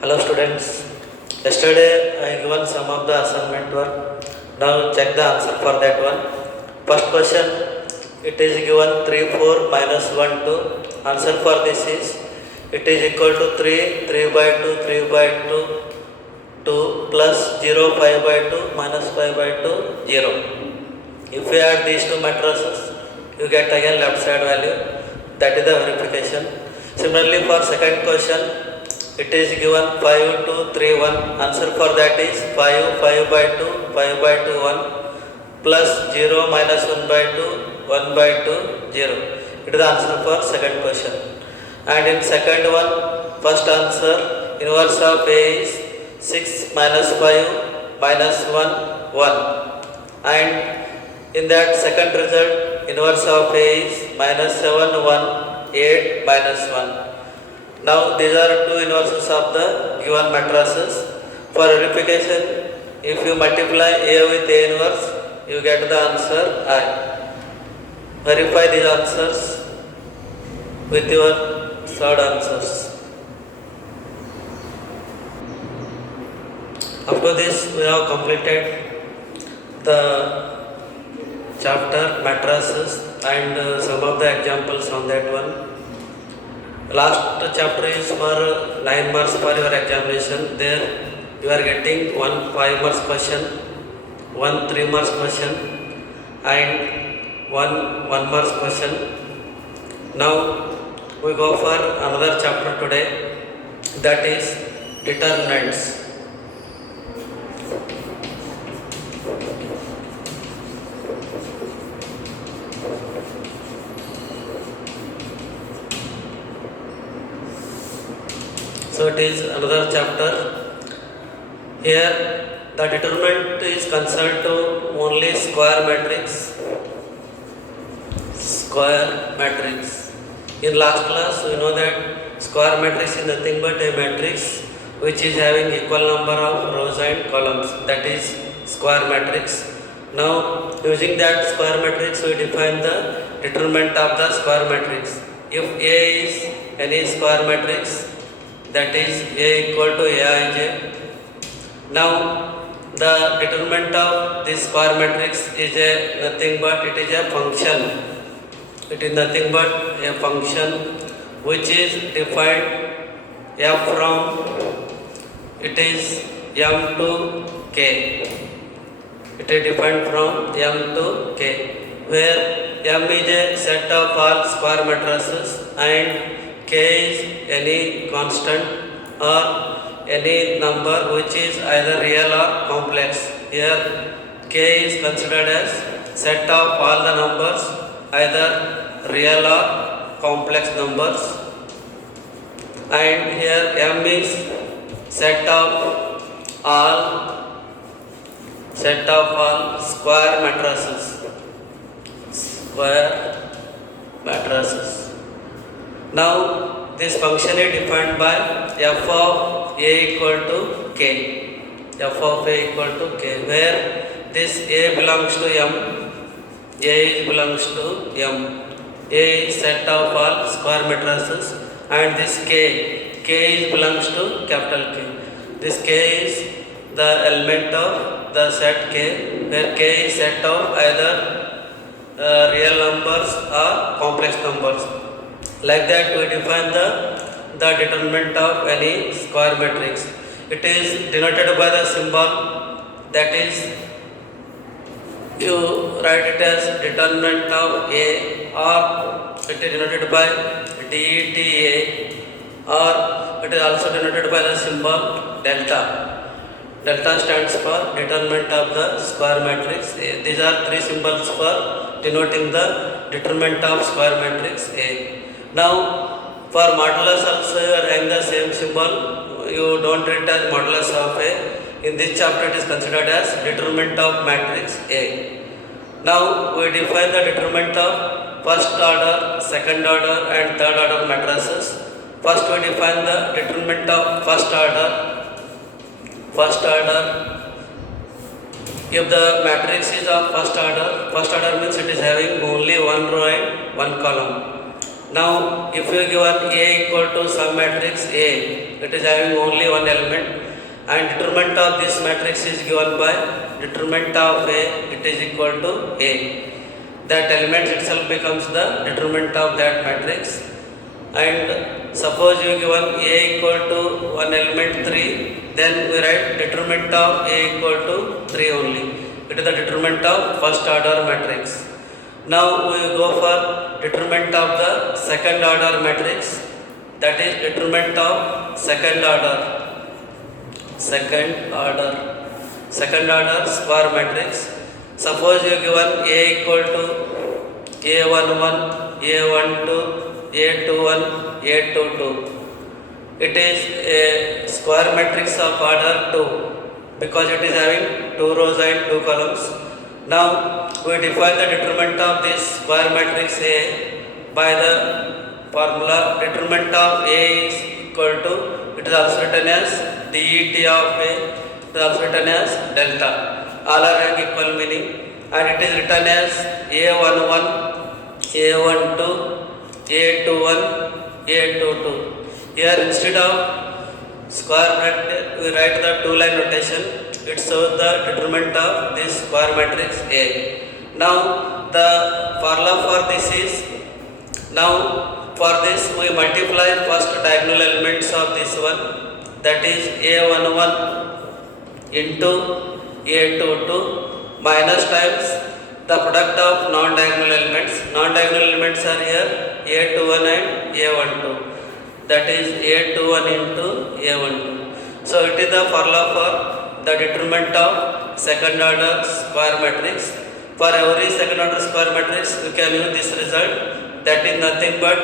Hello students. Yesterday I given some of the assignment work. Now check the answer for that one. First question, it is given 3 4 minus 1 2. Answer for this is it is equal to 3 3 by 2 3 by 2 2 plus 0 5 by 2 minus 5 by 2 0. If you add these two matrices, you get again left side value. That is the verification. Similarly for second question, it is given 5 2 3 1. Answer for that is 5 5 by 2 5 by 2 1 plus 0 minus 1 by 2 1 by 2 0. It is the answer for second question. And in second one, first answer, inverse of A is 6 minus 5 minus 1 1. And in that second result, inverse of A is minus 7 1 8 minus 1. Now these are two inverses of the given matrices. For verification, if you multiply A with A inverse, you get the answer I. Verify these answers with your third answers. After this, we have completed the chapter matrices and some of the examples on that one. Last chapter is for 9 marks for your examination. There you are getting 1 5 marks question, 1 3 marks question and 1 marks question. Now we go for another chapter today, that is determinants. So it is another chapter. Here the determinant is concerned to only square matrix. Square matrix. In last class we know that square matrix is nothing but a matrix which is having equal number of rows and columns. That is square matrix. Now using that square matrix we define the determinant of the square matrix. If A is any square matrix, that is A equal to Aij. Now the determinant of this square matrix is nothing but it is a function. It is nothing but a function which is defined f from it is m to k. It is defined from m to k, where m is a set of all square matrices and k is any constant or any number which is either real or complex. Here k is considered as set of all the numbers, either real or complex numbers, and here m is set of all square matrices. Square matrices. Now this function is defined by f of a equal to k. F of a equal to k, where this a belongs to m, a belongs to m. A is set of all square matrices and this k belongs to capital K. This k is the element of the set k, where k is set of either real numbers or complex numbers. Like that we define the determinant of any square matrix. It is denoted by the symbol, that is you write it as determinant of A, or it is denoted by DTA, or it is also denoted by the symbol delta. Delta stands for determinant of the square matrix A. These are three symbols for denoting the determinant of square matrix A. Now for modulus also you are having the same symbol. You don't treat as modulus of A. In this chapter it is considered as determinant of matrix A. Now we define the determinant of first order, second order and third order matrices. First we define the determinant of first order. First order, if the matrix is of first order means it is having only one row and one column. Now, if you given A equal to some matrix A, it is having only one element, and determinant of this matrix is given by determinant of A, it is equal to A. That element itself becomes the determinant of that matrix. And suppose you given A equal to one element 3, then we write determinant of A equal to 3 only. It is the determinant of first order matrix. Now we will go for determinant of the second order matrix, that is determinant of second order square matrix. Suppose you given A equal to A11, A12, A21, A22. It is a square matrix of order 2 because it is having 2 rows and 2 columns. Now we define the determinant of this square matrix A by the formula determinant of A is equal to, it is also written as det of A, it is also written as delta. All are having equal meaning, and it is written as A11, A12, A21, A22. Here instead of square bracket we write the two-line notation. It shows the determinant of this square matrix A. Now the formula for this is, now for this we multiply first diagonal elements of this one, that is A11 into A22 minus times the product of non-diagonal elements. Non-diagonal elements are here A21 and A12, that is A21 into A12. So it is the formula for the determinant of second order square matrix. For every second order square matrix we can use this result, that is nothing but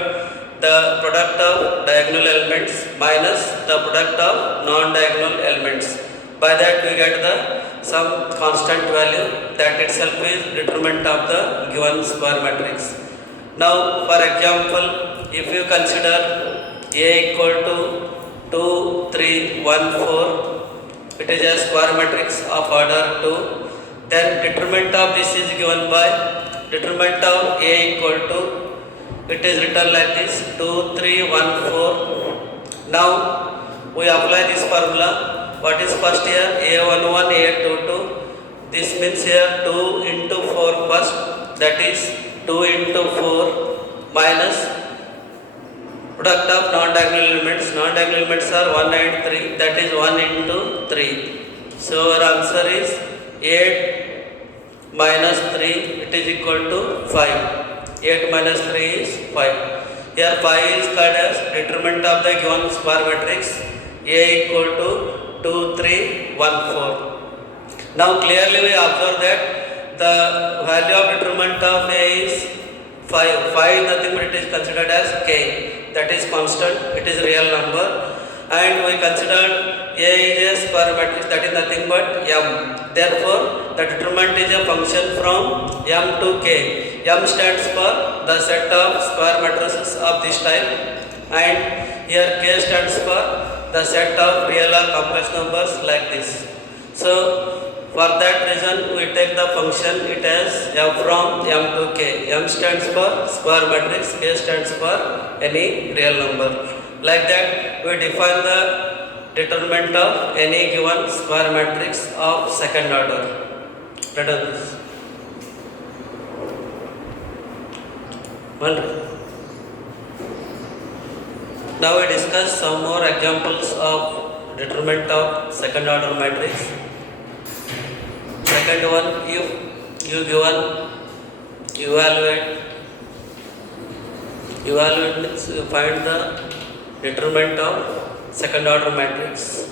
the product of diagonal elements minus the product of non-diagonal elements. By that we get the some constant value, that itself is determinant of the given square matrix. Now for example, if you consider A equal to 2, 3, 1, 4, it is a square matrix of order 2, then determinant of this is given by determinant of A equal to, it is written like this 2, 3, 1, 4. Now we apply this formula. What is first here? A11, A22. This means here 2 into 4 first, that is 2 into 4 minus product of non-diagonal elements. Non-diagonal elements are 1 and 3, that is 1 into 3. So our answer is 8 minus 3, it is equal to 5. 8 minus 3 is 5. Here 5 is called as determinant of the given square matrix A equal to 2, 3, 1, 4. Now clearly we observe that the value of determinant of A is 5. 5 nothing but it is considered as K, that is constant, it is real number, and we considered A is a square matrix, that is nothing but M. Therefore the determinant is a function from M to K. M stands for the set of square matrices of this type, and here K stands for the set of real or complex numbers like this. So for that reason we take the function it as F from M to K. M stands for square matrix, K stands for any real number. Like that we define the determinant of any given square matrix of second order. Let us now we discuss some more examples of determinant of second order matrix. Second one, if you given evaluate means you find the determinant of second order matrix.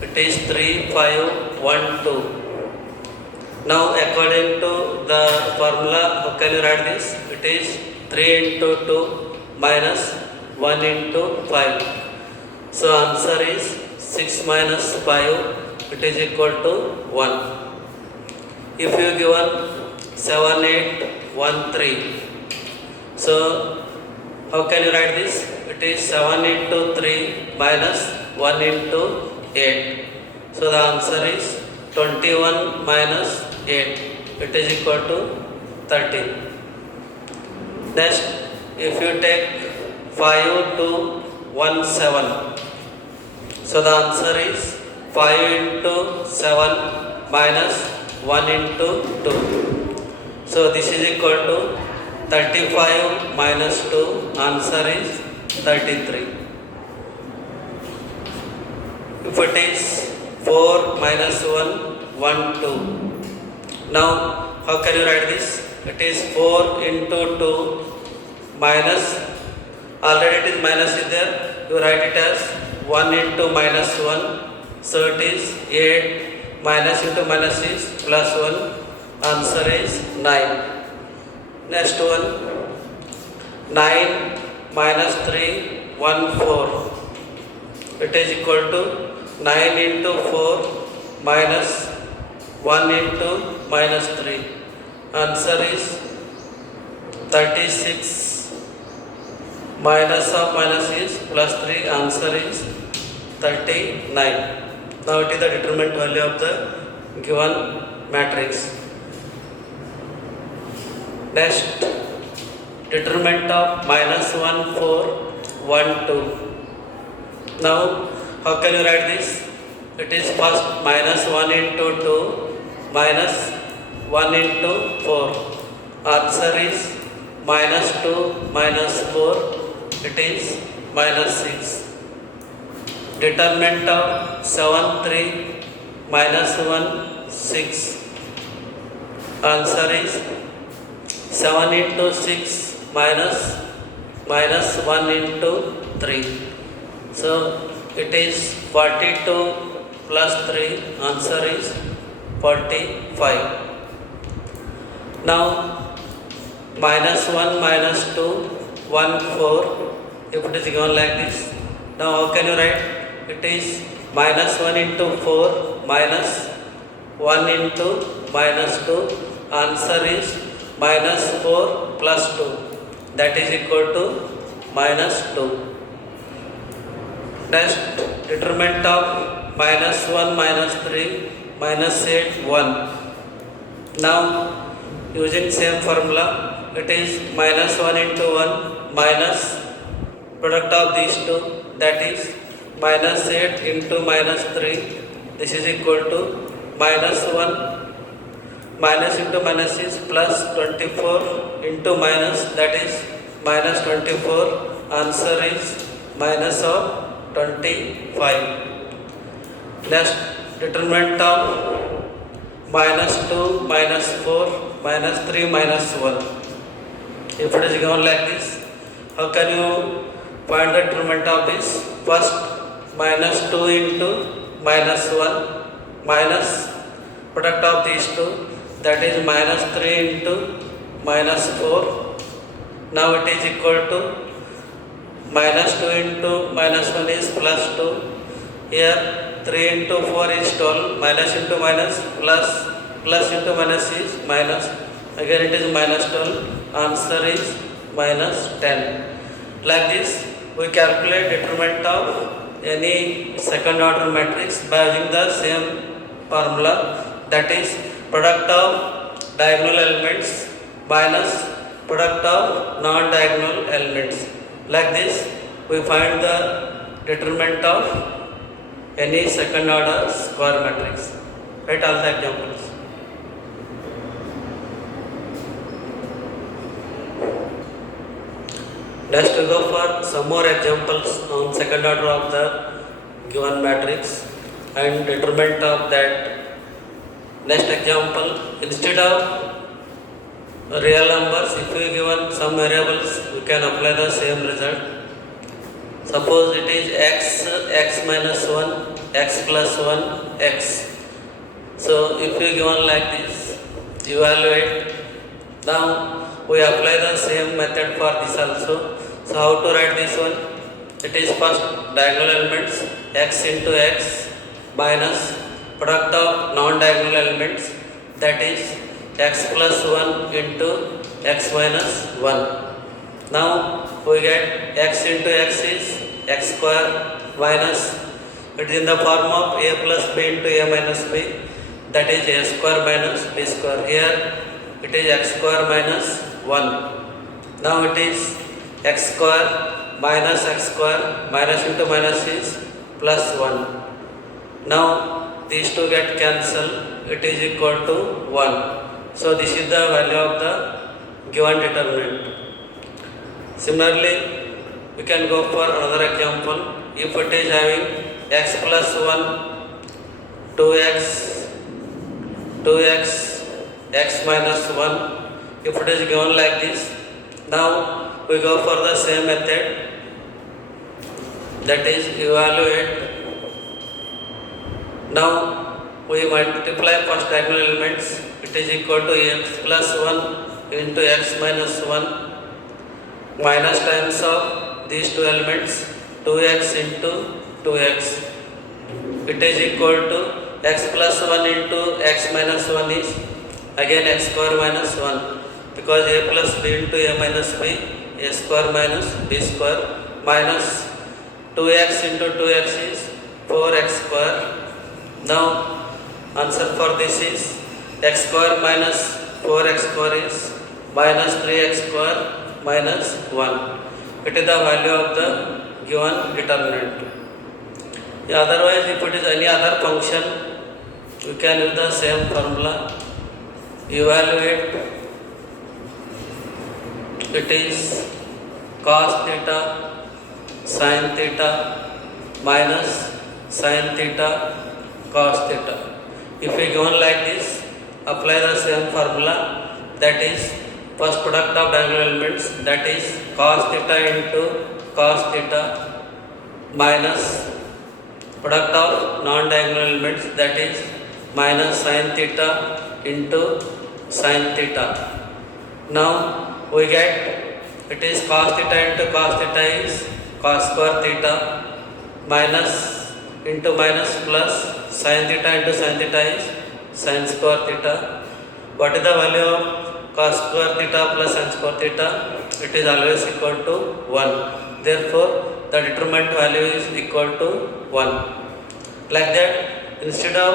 It is 3, 5, 1, 2. Now according to the formula, how can you write this? It is 3 into 2 minus 1 into 5. So answer is 6 minus 5, it is equal to 1. If you given 7, 8, 1, 3. So how can you write this? It is 7 into 3 minus 1 into 8. So the answer is 21 minus 8. It is equal to 13. Next, if you take 5 to 1 7. So the answer is 5 into 7 minus 1 into 2. So this is equal to 35 minus 2. Answer is 33. If it is 4 minus 1, 1 2. Now how can you write this? It is 4 into 2 minus, already it is minus is there, you write it as 1 into minus 1. So it is 8 minus into minus is plus 1. Answer is 9. Next one, 9 minus 3, 1 4. It is equal to 9 into 4 minus 1 into minus 3. Answer is 36. Minus of minus is plus 3. Answer is 39. Now it is the determinant value of the given matrix. Next, determinant of minus 1 4 1 2. Now how can you write this? It is first minus 1 into 2 minus 1 into 4. Answer is minus 2 minus 4. It is minus 6. Determinant of 7 3 minus 1 6. Answer is 7 into 6 minus 1 into 3. So it is 42 plus 3. Answer is 45. Now minus 1 minus 2 1 4. If it is given like this, now how can you write? It is minus 1 into 4 minus 1 into minus 2. Answer is minus 4 plus 2. That is equal to minus 2. Next, determinant of minus 1 minus 3 minus 8 1. Now using same formula, it is minus 1 into 1 minus product of these two, that is minus 8 into minus 3. This is equal to minus 1 minus into minus is plus 24 into minus, that is minus 24. Answer is minus of 25. Next, determinant of minus 2 minus 4 minus 3 minus 1. If it is given like this, how can you find the determinant of this? First minus 2 into minus 1 minus product of these two, that is minus 3 into minus 4. Now it is equal to minus 2 into minus 1 is plus 2. Here 3 into 4 is 12. Minus into minus plus, plus into minus is minus. Again it is minus 12. Answer is minus 10. Like this, we calculate determinant of any second order matrix by using the same formula, that is product of diagonal elements minus product of non-diagonal elements. Like this, we find the determinant of any second order square matrix. Write all the examples. Next we go for some more examples on second order of the given matrix and determinant of that. Next example, instead of real numbers, if we given some variables, we can apply the same result. Suppose it is x minus 1, x plus 1, x. So if we given like this, evaluate. Now we apply the same method for this also. So how to write this one? It is first diagonal elements x into x minus product of non-diagonal elements, that is x plus 1 into x minus 1. Now we get x into x is x square minus, it is in the form of a plus b into a minus b, that is a square minus b square. Here it is x square minus 1. Now it is x square minus x square, minus into minus is plus 1. Now these two get cancelled, it is equal to 1. So this is the value of the given determinant. Similarly, we can go for another example. If it is having x plus 1, 2x, 2x, x minus 1, if it is given like this, now we go for the same method, that is evaluate. Now we multiply first diagonal elements, it is equal to x plus 1 into x minus 1 minus times of these two elements 2x into 2x. It is equal to x plus 1 into x minus 1 is again x square minus 1, because a plus b into a minus b, a square minus b square, minus 2x into 2x is 4x square. Now answer for this is x square minus 4x square is minus 3x square minus 1. It is the value of the given determinant. Otherwise, if it is any other function, we can use the same formula. Evaluate, it is cos theta sin theta minus sin theta cos theta. If we given like this, apply the same formula, that is first product of diagonal elements, that is cos theta into cos theta minus product of non-diagonal elements, that is minus sin theta into sin theta. Now we get, it is cos theta into cos theta is cos square theta minus into minus plus sin theta into sin theta is sin square theta. What is the value of cos square theta plus sin square theta? It is always equal to 1. Therefore, the determinant value is equal to 1. Like that, instead of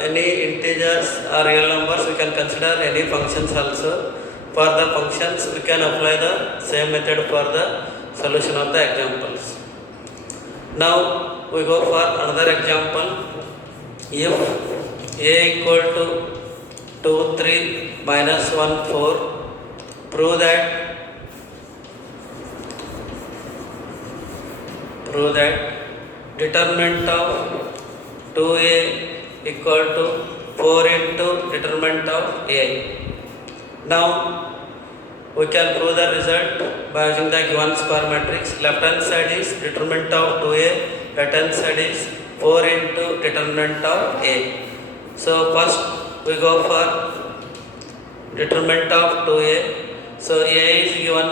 any integers or real numbers, we can consider any functions also. For the functions, we can apply the same method for the solution of the examples. Now we go for another example. If a equal to 2, 3 minus 1, 4, prove that determinant of 2a equal to 4 into determinant of a. Now we can prove the result by using the given square matrix. Left hand side is determinant of 2a, right hand side is 4 into determinant of a. So first we go for determinant of 2a. So a is given,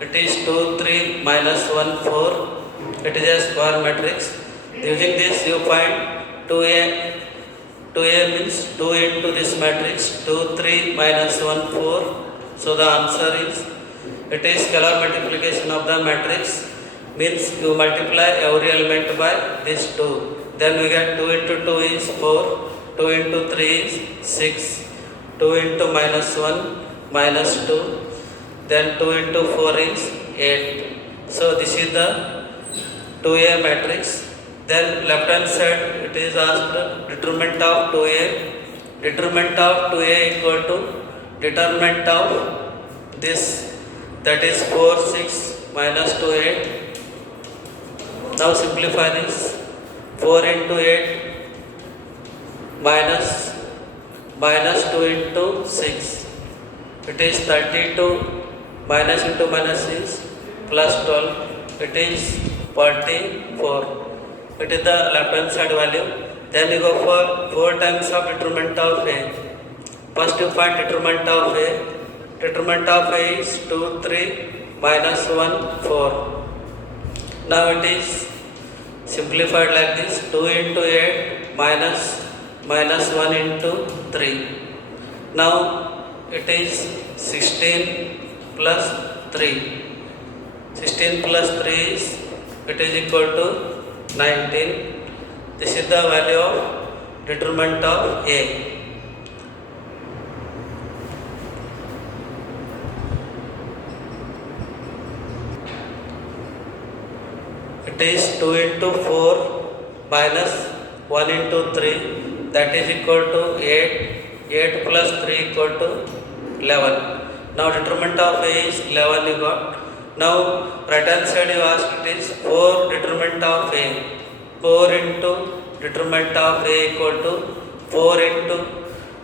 it is 2, 3 minus 1, 4. It is a square matrix. Using this you find 2a means 2 into this matrix, 2, 3 minus 1, 4. So the answer is, it is scalar multiplication of the matrix, means you multiply every element by this 2. Then we get 2 into 2 is 4, 2 into 3 is 6, 2 into minus 1 minus 2, then 2 into 4 is 8. So this is the 2a matrix. Then left hand side it is asked determinant of 2a. Determinant of 2a equal to determinant of this, that is 4, 6 minus 2, 8. Now simplify this. 4 into 8 minus 2 into 6. It is 32 minus into minus is plus 12. It is 44. It is the left hand side value. Then you go for 4 times of determinant of a. First you find determinant of a. Determinant of a is 2, 3 minus 1, 4. Now it is simplified like this. 2 into 8 minus 1 into 3. Now it is 16 plus 3. 16 plus 3 is, it is equal to 19. This is the value of determinant of a. it is 2 into 4 minus 1 into 3, that is equal to 8. 8 plus 3 equal to 11. Now determinant of A is 11 you got. Now right hand side you ask, it is 4 determinant of A. 4 into determinant of A equal to 4 into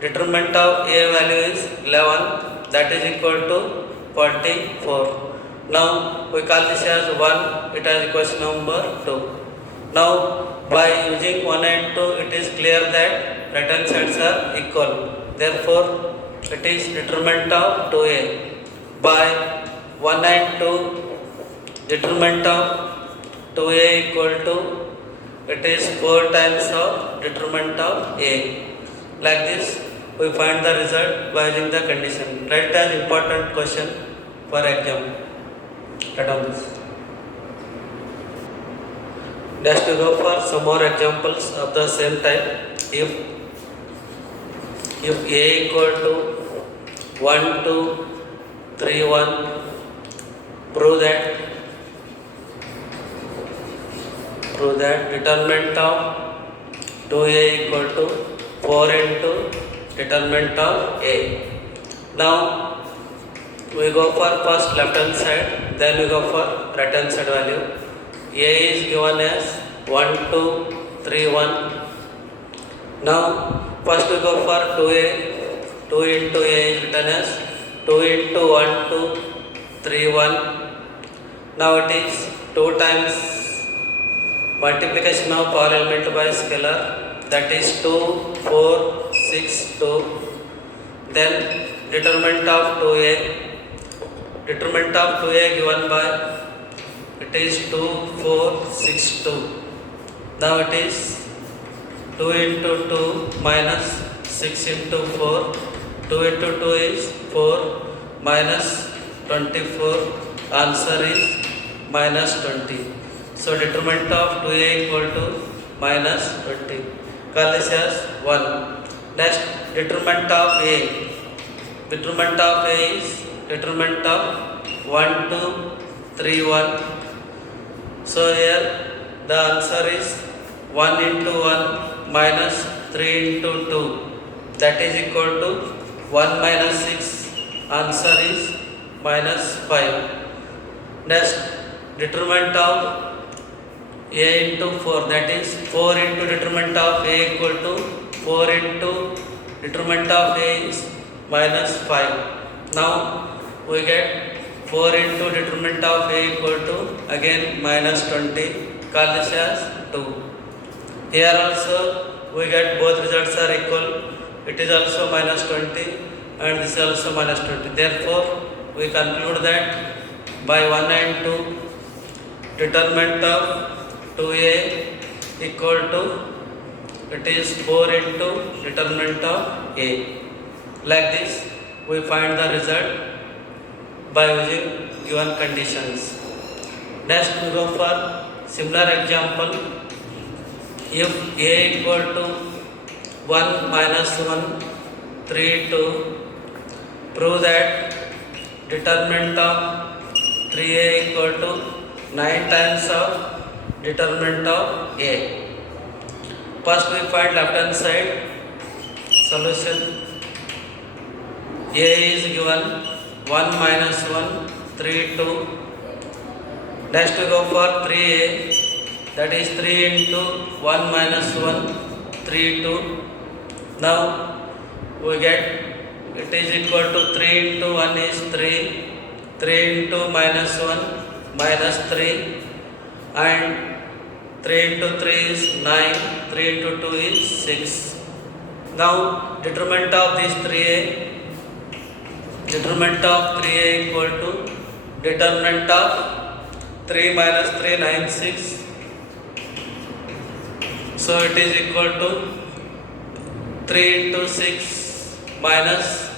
determinant of A value is 11, that is equal to 44. Now we call this as 1, it has equation number 2. Now by using 1 and 2, it is clear that right hand sides are equal. Therefore it is determinant of 2A. By 1 and 2, determinant of 2A equal to, it is 4 times of determinant of A. Like this we find the result by using the condition. Write an important question for exam. Write down this. Next we go for some more examples of the same type. If A equal to 1, 2, 3, 1, prove that determinant of 2A equal to 4 into determinant of A. Now we go for first left hand side, then we go for right hand side value. A is given as 1, 2, 3, 1. Now first we go for 2A. 2 into A is written as 2 into 1, 2, 3, 1. Now it is 2 times multiplication of all element by scalar, that is 2, 4, 6, 2. Then determinant of 2A. Determinant of 2A given by, it is 2, 4, 6, 2. Now it is 2 into 2 minus 6 into 4. 2 into 2 is 4 minus 24. Answer is minus 20. So determinant of 2A equal to minus 20. Call this as 1. Next, determinant of A. Determinant of A is determinant of 1, 2, 3, 1. So here the answer is 1 into 1 minus 3 into 2. That is equal to 1 minus 6. Answer is minus 5. Next, determinant of A into 4, that is 4 into determinant of A equal to 4 into determinant of A is minus 5. Now we get 4 into determinant of A equal to again minus 20. Call this as 2. Here also we get both results are equal. It is also minus 20 and this is also minus 20. Therefore we conclude that by 1 and 2, determinant of 2A equal to, it is 4 into determinant of A. Like this we find the result by using given conditions. Next we go for similar example. If A equal to 1 minus 1, 3, 2, prove that determinant of 3A equal to 9 times of determinant of A. First we find left hand side solution. A is given 1 minus 1, 3, 2. Next we go for 3A, that is 3 into 1 minus 1, 3, 2. Now we get it is equal to 3 into 1 is 3, 3 into minus 1 minus 3, and 3 into 3 is 9, 3 into 2 is 6. Now determinant of this 3A, determinant of 3A equal to determinant of 3 minus 3, 9, 6. So it is equal to 3 into 6 minus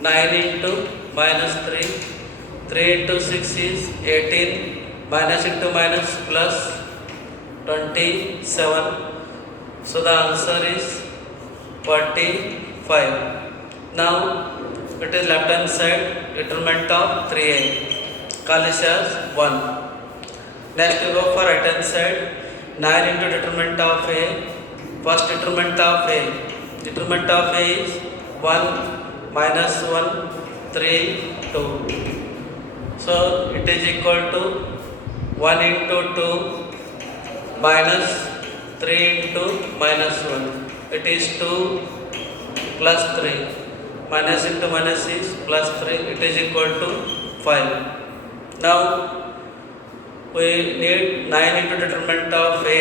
9 into minus 3. 3 into 6 is 18, minus into minus plus 27. So the answer is 45. Now it is left hand side, determinant of 3A. Call this as 1. Next we go for right hand side. 9 into determinant of A. First determinant of A. Determinant of A is 1 minus 1 3 2. So it is equal to 1 into 2 minus 3 into minus 1. It is 2 plus 3. Minus into minus is plus 3. It is equal to 5. Now we need 9 into determinant of A.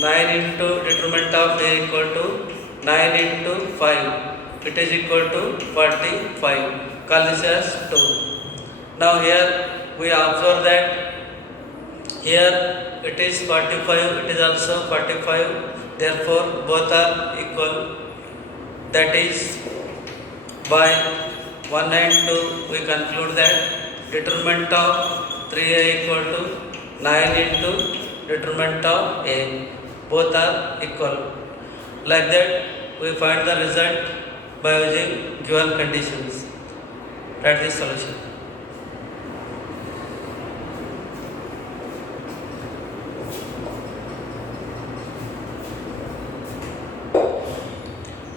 9 into determinant of A equal to 9 into 5. It is equal to 45. Call this as 2. Now here we observe that here it is 45, it is also 45. Therefore both are equal. That is by 1 and 2 we conclude that determinant of 3A equal to 9 into determinant of A. Both are equal. Like that we find the result by using given conditions. Write the solution.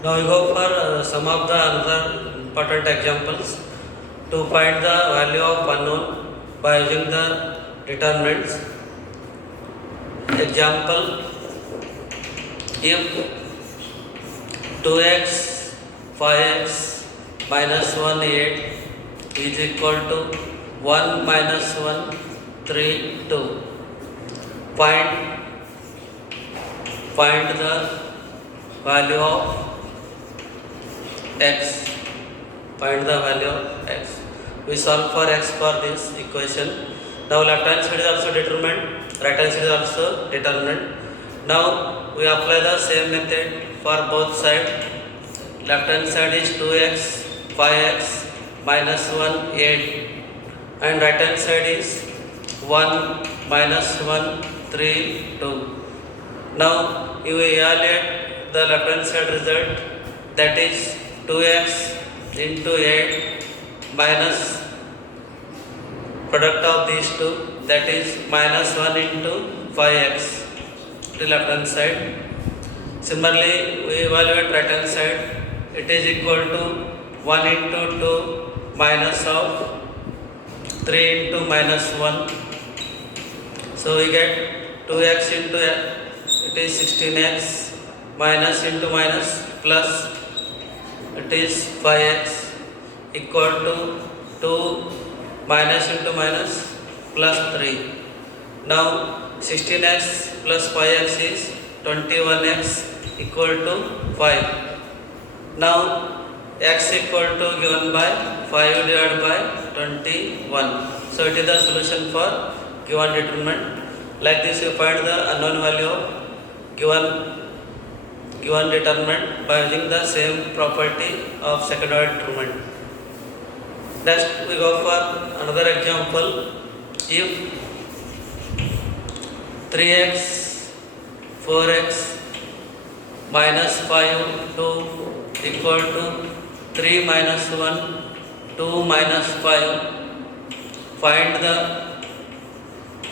Now we go for some of the other important examples to find the value of unknown by using the determinants. Example: if 2x 5x minus 1 8 is equal to 1 minus 1 3 2. Find the value of x. Find the value of x. We solve for x for this equation. Now left hand side is also determinant, right hand side is also determinant. Now we apply the same method for both sides. Left hand side is 2x 5x minus 1 8 and right hand side is 1 minus 1 3 2. Now you evaluate the left hand side result, that is 2x into 8 minus product of these two, that is minus 1 into 5x to left hand side. Similarly we evaluate right hand side, it is equal to 1 into 2 minus of 3 into minus 1. So we get 2x into it is 16x minus into minus plus it is 5x equal to 2 minus into minus plus 3. Now 16x plus 5x is 21x equal to 5. Now x equal to given by 5 divided by 21. So it is the solution for given determinant. Like this you find the unknown value of given determinant by using the same property of second order determinant. Next we go for another example. If 3x 4x minus 5 2 equal to 3 minus 1 2 minus 5, find the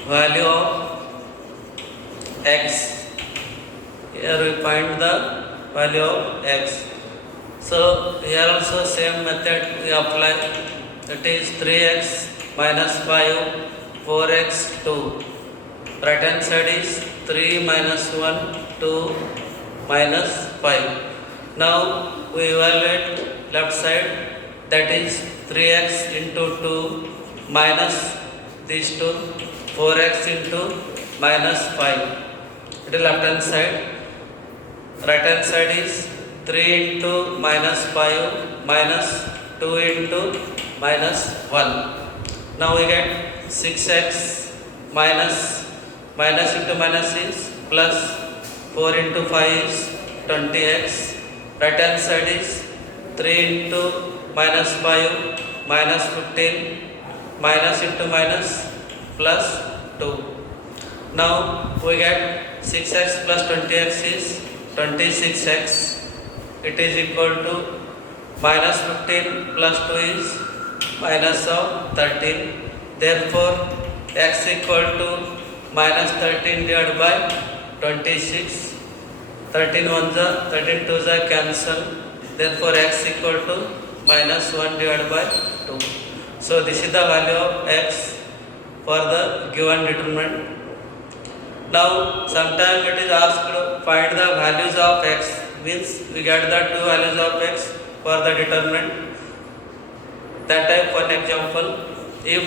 value of x. Here we find the value of x. So here also same method we apply. It is 3x minus 5 4x 2. Right hand side is 3 minus 1 2 minus 5. Now we evaluate left side, that is 3x into 2 minus these two 4x into minus 5. It is left hand side. Right hand side is 3 into minus 5 minus 2 into minus 1. Now we get 6x minus into minus is plus 4 into 5 is 20x. Right hand side is 3 into minus 5 minus 15 minus into minus plus 2. Now we get 6x plus 20x is 26x. It is equal to minus 15 plus 2 is minus of 13. Therefore x equal to minus 13 divided by 26. 13 ones are 13 twos are cancel. Therefore x equal to minus 1 divided by 2. So this is the value of x for the given determinant. Now sometime it is asked find the values of x, means we get the two values of x for the determinant. That type one example, if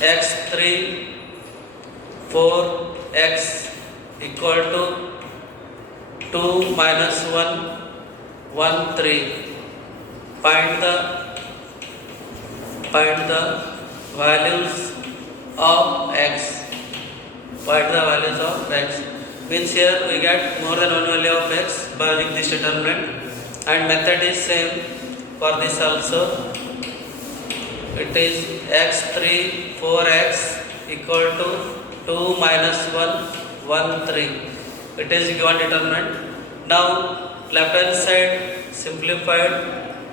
x3 4x equal to 2 minus 1 1 3, find the values of x. Find the values of x, means here we get more than one value of x by using this determinant, and method is same for this also. It is x3 4x equal to 2 minus 1 1 3. It is given determinant. Now left hand side simplified,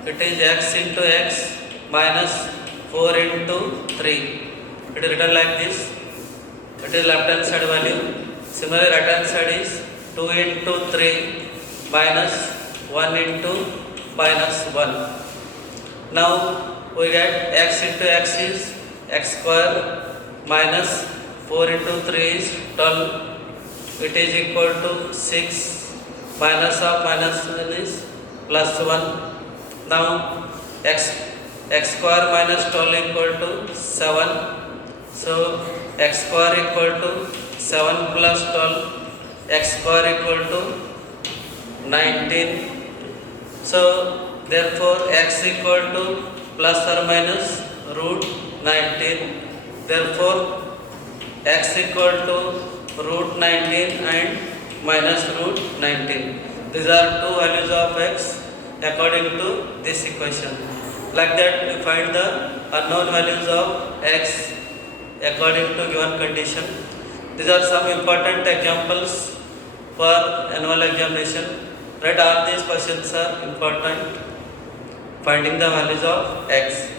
it is x into x minus 4 into 3. It is written like this. It is left hand side value. Similarly right hand side is 2 into 3 minus 1 into minus 1. Now we get x into x is x square minus 4 into 3 is 12. It is equal to 6. Minus of minus 1 is plus 1. Now x square minus 12 equal to 7. So x square equal to 7 plus 12, x square equal to 19. So therefore x equal to plus or minus root 19. Therefore x equal to root 19 and minus root 19. These are two values of x according to this equation. Like that we find the unknown values of x according to given condition. These are some important examples for annual examination. Right, all these questions are important. Finding the values of x.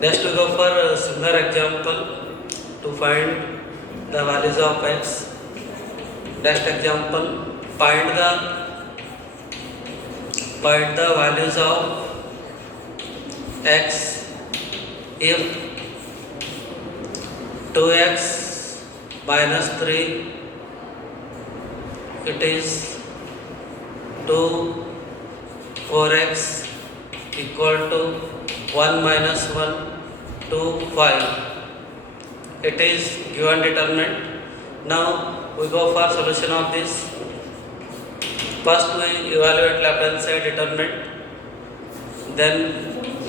Next we go for a similar example to find the values of x. Next example, find the values of x if 2x minus 3, it is 2 4x equal to 1 minus 1 2 5. It is given determinant. Now we go for solution of this. First we evaluate left hand side determinant, then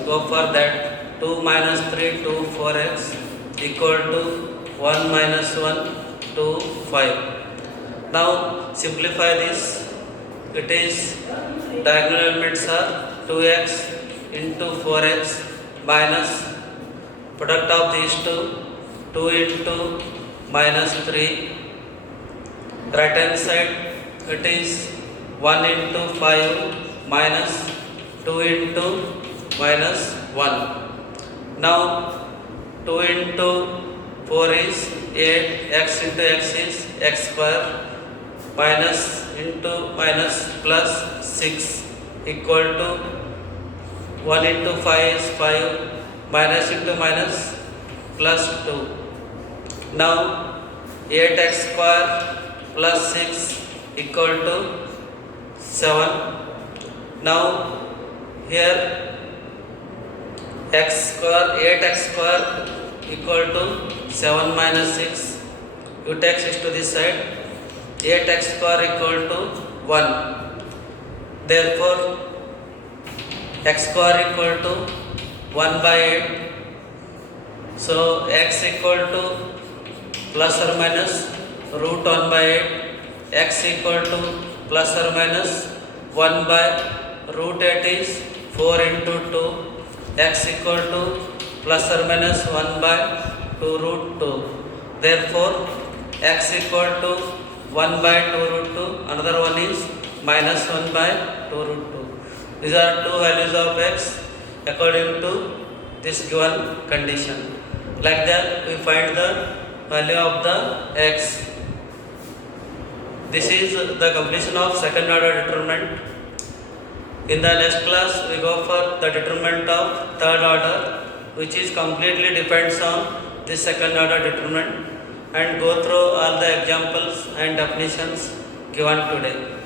go for that 2 minus 3 2 4x equal to 1 minus 1 2 5. Now simplify this. It is diagonal elements are 2x into 4x minus product of these two 2 into minus 3. Right hand side it is 1 into 5 minus 2 into minus 1. Now 2 into 4 is 8, x into x is x square minus into minus plus 6 equal to 1 into 5 is 5 minus into minus plus 2. Now 8x square plus 6 equal to 7. Now here x square 8x square equal to 7 minus 6. You take 6 to this side. 8x square equal to 1. Therefore x square equal to 1 by 8. So x equal to plus or minus root 1 by 8. X equal to plus or minus 1 by root 8 is 4 into 2. X equal to plus or minus 1 by 2 root 2. Therefore x equal to 1 by 2 root 2. Another one is minus 1 by 2 root 2. These are two values of x according to this given condition. Like that we find the value of the x. This is the completion of second order determinant. In the next class we go for the determinant of third order, which is completely depends on this second order determinant, and go through all the examples and definitions given today.